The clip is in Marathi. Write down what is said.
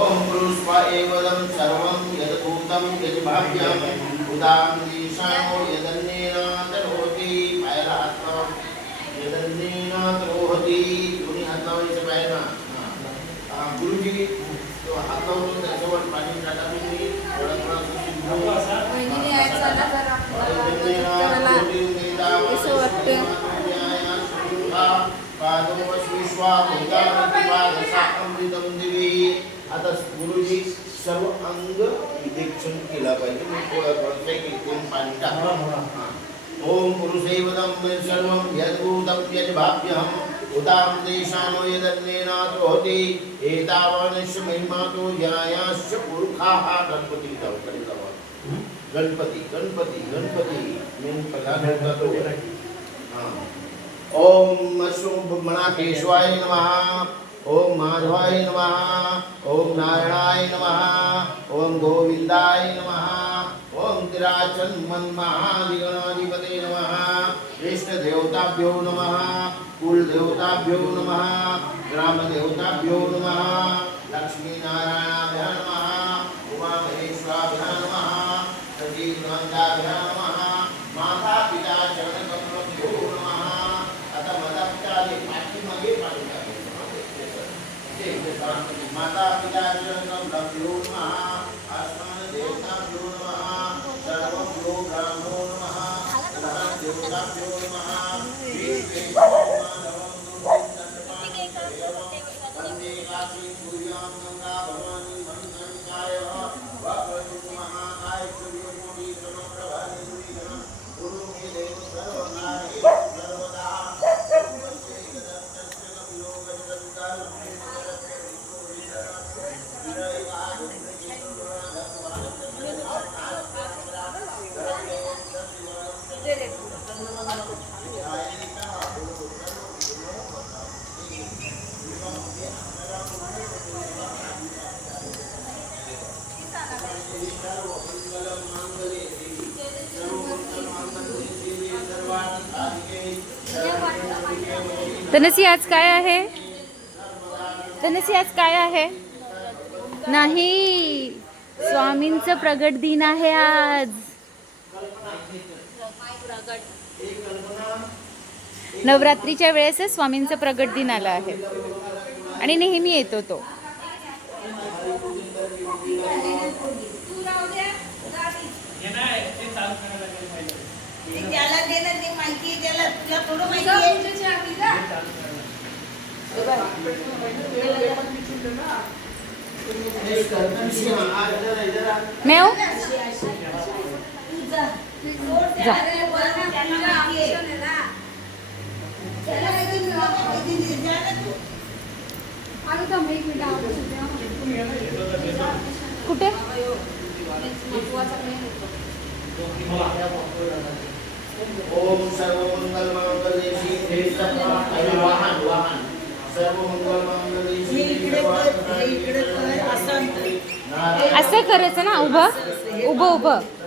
ओम पुरुष्वा एवदं सर्वं यदभूतं यद्भाव्यं उदां दिशानो यदन्नेना तरोति पायाला हात लावा यदन्नेना तरोति दोन्ही हात लावायचे पायाला गुरुजी तो हात लावून त्याच्यावर पाणी टाका तुम्ही थोडा थोडा वहिनी यायचा ना जरा करायला कसं वाटतं पादो विश्वा भूतानि पादसा अमृतं दिवी आता गुरुजी सर्व अंग विदेक्षण केला पाहिजे मी थोडा थोडा एक पाणी टाका ओम पुरुषैवदं सर्वं यद्भूतं यद्भाव्यम् उदां देशानो यदन्नेनात् होति एतावानश्च महिमातो जनायाश्च पुरुखाः गणपती गणपती गणपती गणपती मेन प्रधान होता तो ओम मनाकेश्वाय नमः ओम माधवाय नमः ओम नारायणाय नमः ओम गोविंदाय नमः ओम तिराचन महादिगणाधिपते नमः इष्ट देवताभ्यो नमः कुल देवताभ्यो नमः ग्राम देवताभ्यो नमः लक्ष्मी नारायणाभ्यो नमः उमा महेश्वराभ्यो नमः सजीव नंदाभ्यो नमः माता पिता चरण कमलभ्यो नमः आता मदपचाले पाठीमागे माता पिता चरण कमलभ्यो नमः आसमान देवताभ्यो नमः सर्वभ्यो ब्राह्मणो नमः देवताभ्यो नमः तनसी आज काय आहे तनसी आज काय आहे नाही स्वामींचं प्रगट दिन आहे आज नवरात्रीच्या वेळेस स्वामींचं प्रगट दिन आला आहे आणि नेहमी येतो तो त्याला देणं ते माहिती त्याला तुला थोडं माहिती आहे मेव जा कुठे ओम सर्वमंगल मंगले शिवे वाहन वाहन सर्वमंगल मंगले शिवे असं करायचं ना उभं उभं उभं